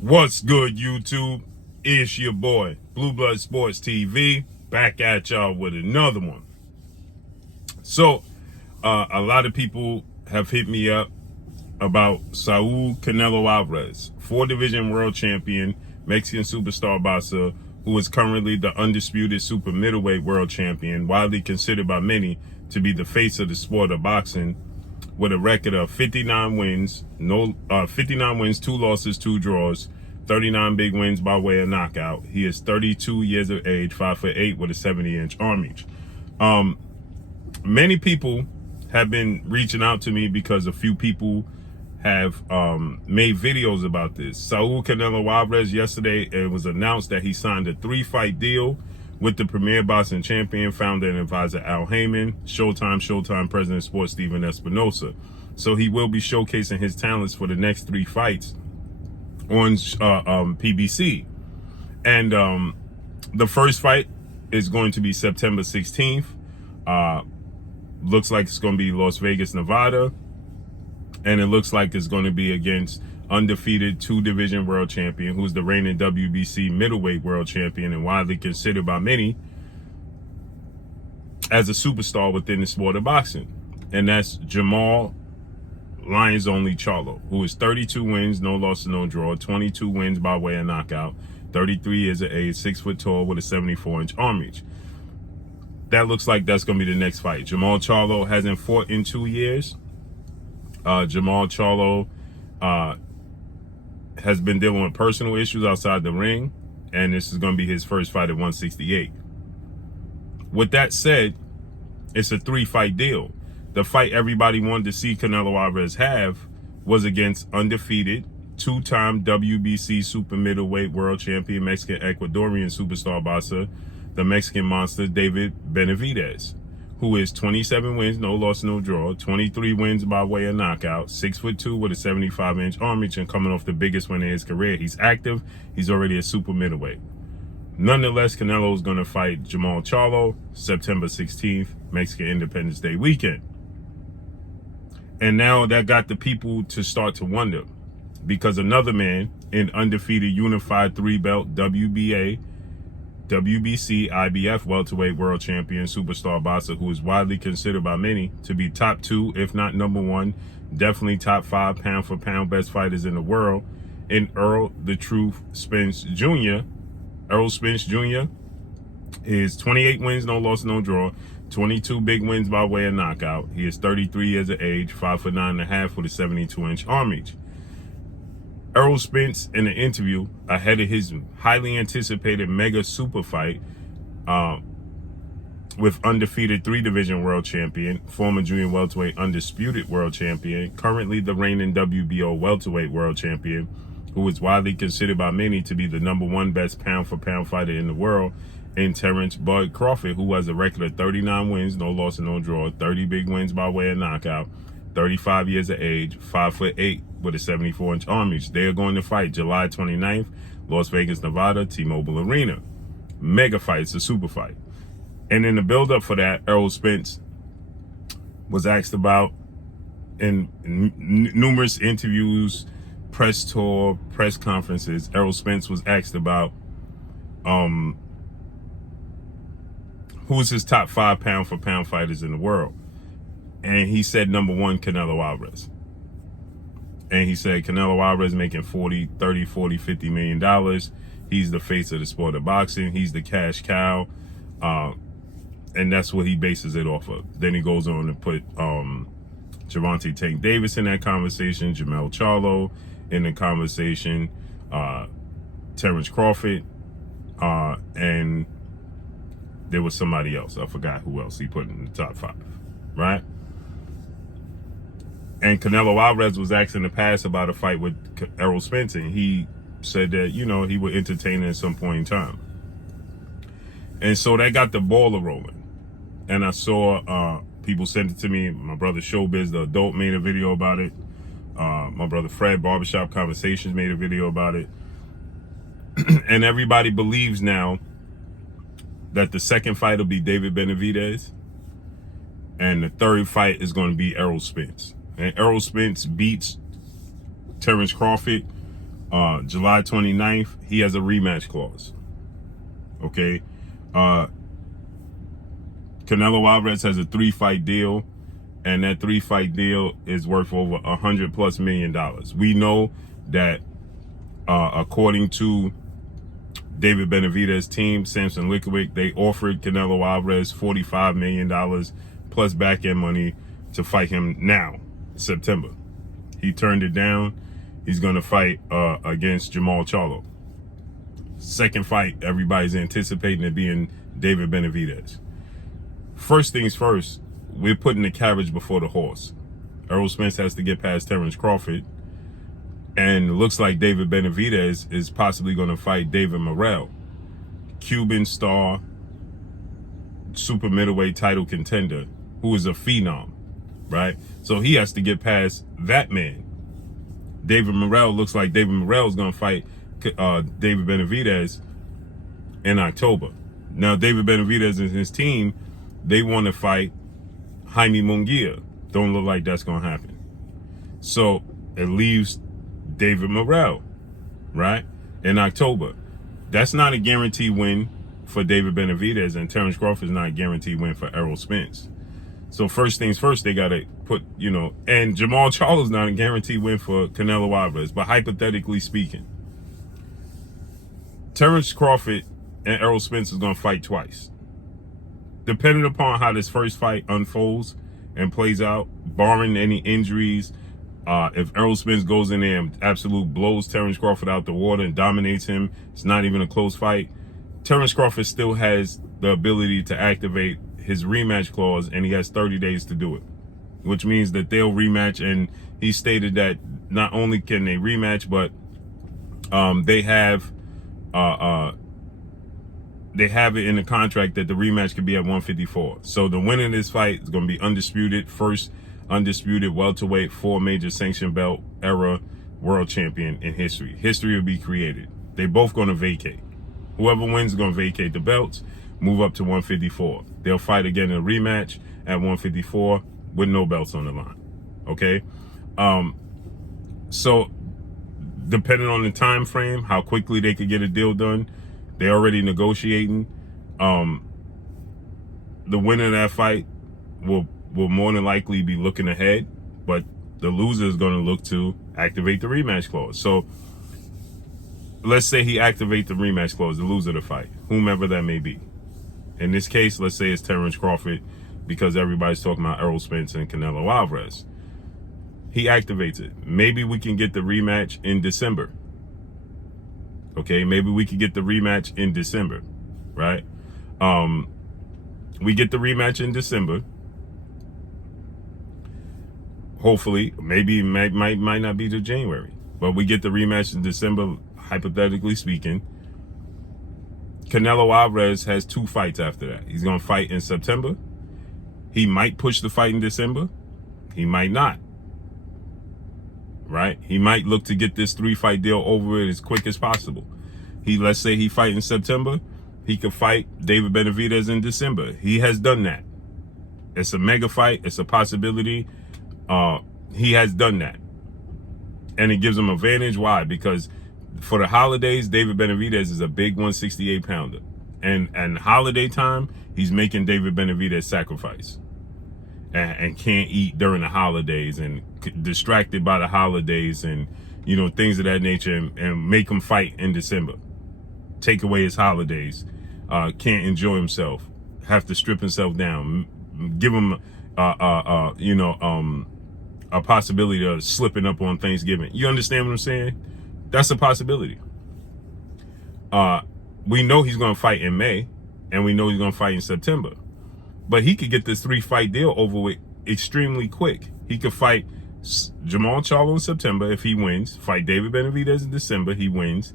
What's good, YouTube? It's your boy, Blue Blood Sports TV, back at y'all with another one. So, a lot of people have hit me up about Saul Canelo Alvarez, 4-division world champion, Mexican superstar boxer, who is currently the undisputed super middleweight world champion, widely considered by many to be the face of the sport of boxing, with a record of 59 wins, 2 losses, 2 draws, 39 big wins by way of knockout. He is 32 years of age, 5'8", with a 70-inch arm reach. Many people have been reaching out to me because a few people have made videos about this. Saul Canelo Alvarez, yesterday it was announced that he signed a 3-fight deal with the premier boxing champion, founder and advisor Al Heyman, Showtime president of sports Steven Espinosa. So he will be showcasing his talents for the next 3 fights on PBC. And the first fight is going to be September 16th. Looks like it's going to be Las Vegas, Nevada. And it looks like it's going to be against undefeated 2-division world champion, who's the reigning WBC middleweight world champion and widely considered by many as a superstar within the sport of boxing. And that's Jermall Lions Only Charlo, who is 32 wins, no loss, no draw, 22 wins by way of knockout, 33 years of age, 6 foot tall with a 74-inch arm reach. That looks like that's going to be the next fight. Jermall Charlo hasn't fought in 2 years. Jermall Charlo has been dealing with personal issues outside the ring, and this is going to be his first fight at 168. With that said, it's a 3-fight deal. The fight everybody wanted to see Canelo Alvarez have was against undefeated 2-time WBC super middleweight world champion, Mexican Ecuadorian superstar boxer, the Mexican monster David Benavidez, who is 27 wins, no loss, no draw, 23 wins by way of knockout, 6'2" with a 75-inch arm reach, and coming off the biggest win in his career. He's active. He's already a super middleweight. Nonetheless, Canelo is going to fight Jermall Charlo September 16th, Mexican Independence Day weekend. And now that got the people to start to wonder, because another man in undefeated unified 3-belt WBA, WBC, IBF welterweight world champion, superstar boxer, who is widely considered by many to be top 2, if not number 1, definitely top 5 pound for pound best fighters in the world, in Errol the Truth Spence Jr. Errol Spence Jr. is 28 wins, no loss, no draw, 22 big wins by way of knockout. He is 33 years of age, 5'9.5" with a 72-inch arm reach. Errol Spence, in an interview ahead of his highly anticipated mega super fight with undefeated 3-division world champion, former junior welterweight undisputed world champion, currently the reigning WBO welterweight world champion, who is widely considered by many to be the number 1 best pound for pound fighter in the world, in Terrence Bud Crawford, who has a record of 39 wins, no loss and no draw, 30 big wins by way of knockout, 35 years of age, 5'8", with a 74-inch arm reach. They are going to fight July 29th, Las Vegas, Nevada, T-Mobile Arena. Mega fight. It's a super fight. And in the build-up for that, Errol Spence was asked about, in numerous interviews, press tour, press conferences, Errol Spence was asked about who's his top 5 pound for pound fighters in the world. And he said number 1, Canelo Alvarez. And he said Canelo Alvarez making 40, 30, 40, 50 million dollars. He's the face of the sport of boxing. He's the cash cow. And that's what he bases it off of. Then he goes on to put Gervonta Tank Davis in that conversation, Jermall Charlo in the conversation, Terrence Crawford, and there was somebody else. I forgot who else he put in the top 5, right? And Canelo Alvarez was asked in the past about a fight with Errol Spence, and he said that, he would entertain it at some point in time. And so that got the ball rolling. And I saw people send it to me. My brother Showbiz, the adult, made a video about it. My brother Fred, Barbershop Conversations, made a video about it. And everybody believes now that the second fight will be David Benavidez, and the third fight is going to be Errol Spence. And Errol Spence beats Terrence Crawford July 29th, he has a rematch clause. Okay. Canelo Alvarez has a 3-fight deal, and that 3-fight deal is worth over $100+ million. We know that according to David Benavidez's team, Samson Lickwick, they offered Canelo Alvarez $45 million plus back-end money to fight him now, September. He turned it down. He's going to fight against Jamal Charlo. Second fight, everybody's anticipating it being David Benavidez. First things first, we're putting the carriage before the horse. Errol Spence has to get past Terrence Crawford. And it looks like David Benavidez is possibly going to fight David Morrell, Cuban star, super middleweight title contender, who is a phenom, right? So he has to get past that man. David Morrell looks like David Morrell is going to fight David Benavidez in October. Now, David Benavidez and his team, they want to fight Jaime Munguia. Don't look like that's going to happen. So it leaves David Morrell, right, in October. That's not a guaranteed win for David Benavidez, and Terrence Crawford is not a guaranteed win for Errol Spence. So first things first, they got to put, and Jamal Charlo's not a guaranteed win for Canelo Alvarez, but hypothetically speaking, Terrence Crawford and Errol Spence is going to fight twice. Depending upon how this first fight unfolds and plays out, barring any injuries, if Errol Spence goes in there and absolute blows Terrence Crawford out the water and dominates him, it's not even a close fight. Terrence Crawford still has the ability to activate his rematch clause, and he has 30 days to do it, which means that they'll rematch. And he stated that not only can they rematch, but they have it in the contract that the rematch could be at 154. So the winner of this fight is going to be undisputed, first undisputed welterweight 4 major sanction belt era world champion in history. History will be created. They both going to vacate. Whoever wins is going to vacate the belts, move up to 154. They'll fight again in a rematch at 154 with no belts on the line. Okay? So depending on the time frame, how quickly they could get a deal done, they're already negotiating. The winner of that fight will more than likely be looking ahead, but the loser is going to look to activate the rematch clause. So let's say he activates the rematch clause, the loser of the fight, whomever that may be. In this case, let's say it's Terrence Crawford, because everybody's talking about Errol Spence and Canelo Alvarez. He activates it. Maybe we can get the rematch in December. Okay, maybe we could get the rematch in December, right? We get the rematch in December. Hopefully, maybe it might not be till January, but we get the rematch in December, hypothetically speaking. Canelo Alvarez has 2 fights after that. He's going to fight in September. He might push the fight in December. He might not. Right? He might look to get this 3-fight deal over with as quick as possible. Let's say he fight in September. He could fight David Benavidez in December. He has done that. It's a mega fight. It's a possibility. He has done that. And it gives him advantage. Why? Because for the holidays, David Benavidez is a big 168-pounder. And holiday time, he's making David Benavidez sacrifice. And can't eat during the holidays and distracted by the holidays and, things of that nature, and make him fight in December. Take away his holidays. Can't enjoy himself. Have to strip himself down. Give him, a possibility of slipping up on Thanksgiving. You understand what I'm saying? That's a possibility. We know he's going to fight in May, and we know he's going to fight in September. But he could get this 3-fight deal over with extremely quick. He could fight Jamal Charlo in September if he wins, fight David Benavidez in December, he wins.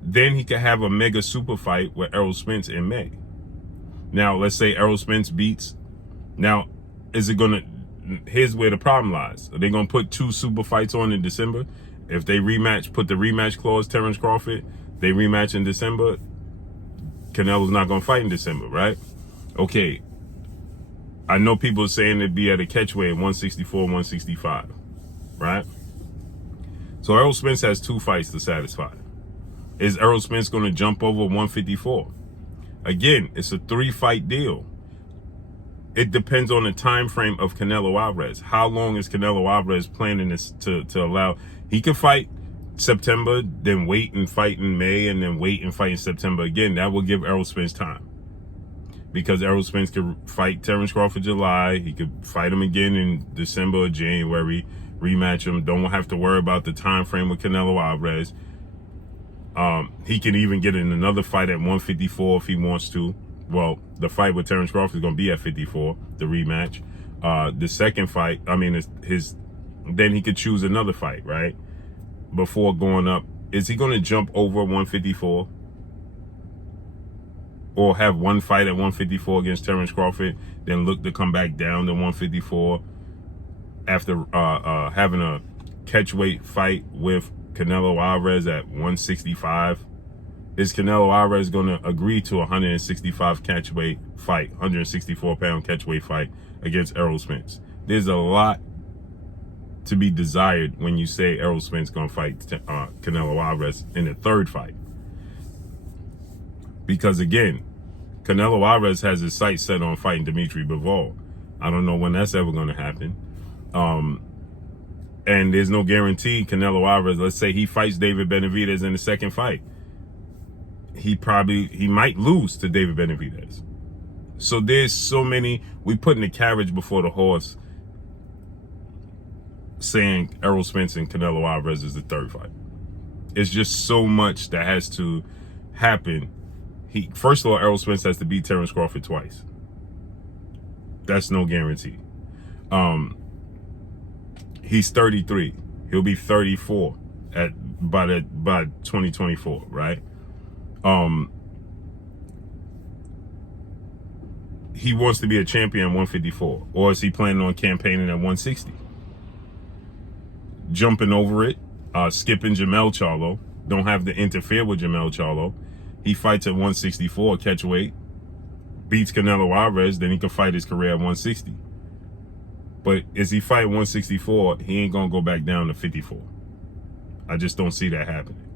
Then he could have a mega super fight with Errol Spence in May. Now, let's say Errol Spence beats. Now, here's where the problem lies. Are they going to put 2 super fights on in December? If they rematch, put the rematch clause, Terrence Crawford, they rematch in December, Canelo's not going to fight in December, right? Okay. I know people are saying it'd be at a catchweight at 164, 165, right? So Errol Spence has 2 fights to satisfy. Is Errol Spence going to jump over 154? Again, it's a 3-fight deal. It depends on the time frame of Canelo Alvarez. How long is Canelo Alvarez planning this to allow? He could fight September, then wait and fight in May, and then wait and fight in September again. That will give Errol Spence time. Because Errol Spence could fight Terrence Crawford July. He could fight him again in December or January, rematch him. Don't have to worry about the time frame with Canelo Alvarez. He can even get in another fight at 154 if he wants to. Well, the fight with Terrence Crawford is going to be at 54, the rematch. The second fight, I mean, then he could choose another fight, right? Before going up. Is he going to jump over 154? Or have one fight at 154 against Terrence Crawford, then look to come back down to 154 after having a catchweight fight with Canelo Alvarez at 165? Is Canelo Alvarez going to agree to a 165 catchweight fight, 164-pound catchweight fight against Errol Spence? There's a lot to be desired when you say Errol Spence going to fight Canelo Alvarez in the 3rd fight. Because again, Canelo Alvarez has his sights set on fighting Dimitri Bivol. I don't know when that's ever going to happen. And there's no guarantee Canelo Alvarez, let's say he fights David Benavidez in the 2nd fight. He might lose to David Benavidez. So there's so many, we putting the carriage before the horse saying Errol Spence and Canelo Alvarez is the 3rd fight. It's just so much that has to happen. First of all, Errol Spence has to beat Terrence Crawford twice. That's no guarantee. He's 33. He'll be 34 by 2024, right? He wants to be a champion at 154, or is he planning on campaigning at 160? Jumping over it, skipping Jermell Charlo. Don't have to interfere with Jermell Charlo. He fights at 164 catchweight, beats Canelo Alvarez, then he can fight his career at 160. But as he fight 164, he ain't gonna go back down to 54. I just don't see that happening,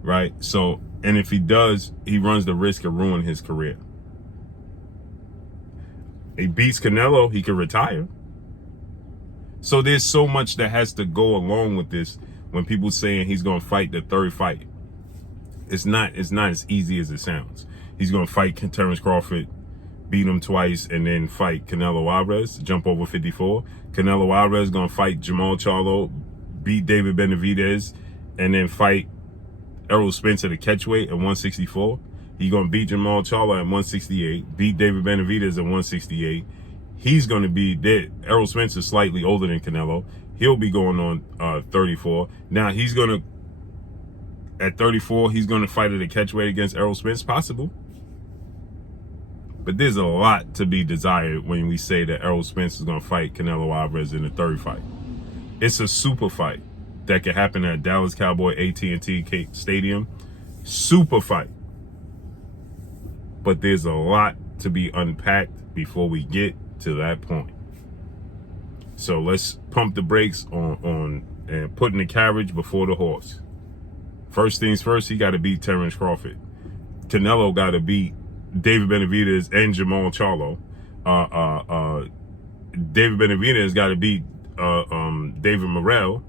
right? So, and if he does, he runs the risk of ruining his career. He beats Canelo, he could retire. So there's so much that has to go along with this when people saying he's gonna fight the 3rd fight. It's not as easy as it sounds. He's going to fight Terrence Crawford, beat him twice, and then fight Canelo Alvarez, jump over 54. Canelo Alvarez going to fight Jermell Charlo, beat David Benavidez, and then fight Errol Spence at a catchweight at 164. He's going to beat Jermell Charlo at 168, beat David Benavidez at 168. He's going to be dead. Errol Spence is slightly older than Canelo. He'll be going on 34. Now he's going to, at 34, he's going to fight at a catchweight against Errol Spence, possible. But there's a lot to be desired when we say that Errol Spence is going to fight Canelo Alvarez in the 3rd fight. It's a super fight that could happen at Dallas Cowboy AT&T Stadium. Super fight. But there's a lot to be unpacked before we get to that point. So let's pump the brakes on and putting the carriage before the horse. First things first, he got to beat Terrence Crawford. Canelo got to beat David Benavidez and Jermell Charlo. David Benavidez got to beat David Morrell.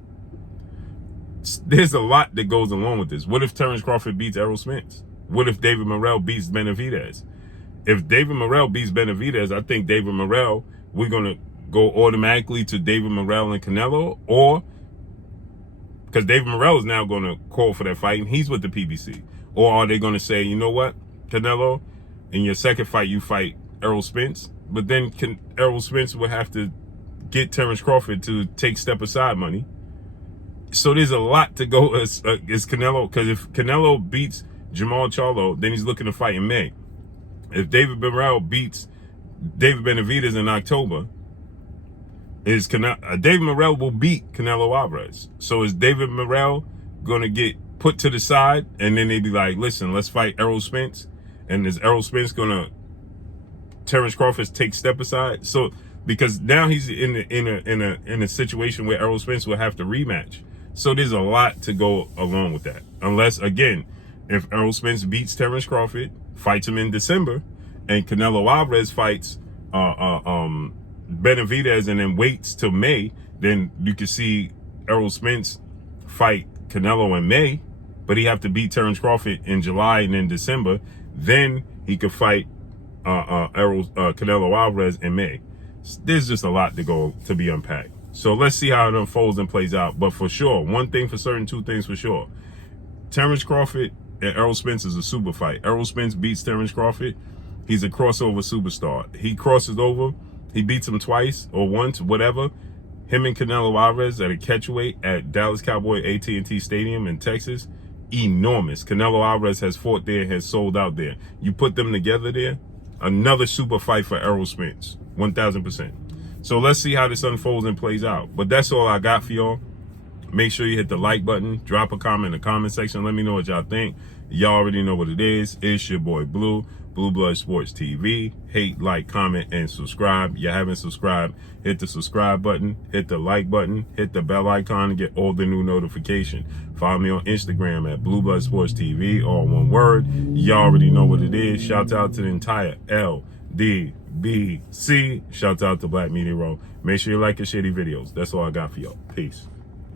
There's a lot that goes along with this. What if Terrence Crawford beats Errol Spence? What if David Morrell beats Benavidez? If David Morrell beats Benavidez, I think David Morrell, we're going to go automatically to David Morrell and Canelo, or because David Morrell is now going to call for that fight, and he's with the PBC. Or are they going to say, you know what, Canelo, in your 2nd fight, you fight Errol Spence, but then Errol Spence will have to get Terrence Crawford to take step-aside money. So there's a lot to go as Canelo, because if Canelo beats Jermell Charlo, then he's looking to fight in May. If David Morrell beats David Benavidez in October, David Morrell will beat Canelo Alvarez. So is David Morrell going to get put to the side, and then they be like, listen, let's fight Errol Spence? And is Errol Spence going to Terrence Crawford take step aside? So because now he's in a situation where Errol Spence will have to rematch. So there's a lot to go along with that. Unless, again, if Errol Spence beats Terrence Crawford, fights him in December, and Canelo Alvarez fights Benavidez and then waits till May, then you can see Errol Spence fight Canelo in May, but he have to beat Terrence Crawford in July and then December. Then he could fight Canelo Alvarez in May. There's just a lot to be unpacked. So let's see how it unfolds and plays out. But for sure, one thing for certain, two things for sure. Terrence Crawford and Errol Spence is a super fight. Errol Spence beats Terrence Crawford. He's a crossover superstar. He crosses over. He beats him twice or once, whatever. Him and Canelo Alvarez at a catchweight at Dallas Cowboy AT&T Stadium in Texas. Enormous. Canelo Alvarez has fought there, has sold out there. You put them together there, another super fight for Errol Spence. 1,000%. So let's see how this unfolds and plays out. But that's all I got for y'all. Make sure you hit the like button. Drop a comment in the comment section. Let me know what y'all think. Y'all already know what it is. It's your boy Blue. Blue Blood Sports TV. Hate, like, comment, and subscribe. You haven't subscribed, hit the subscribe button, hit the like button, hit the bell icon to get all the new notification. Follow me on Instagram at Blue Blood Sports TV, all one word. Y'all already know what it is. Shout out to the entire LDBC. Shout out to Black Media Row. Make sure you like and share these videos. That's all I got for y'all. Peace.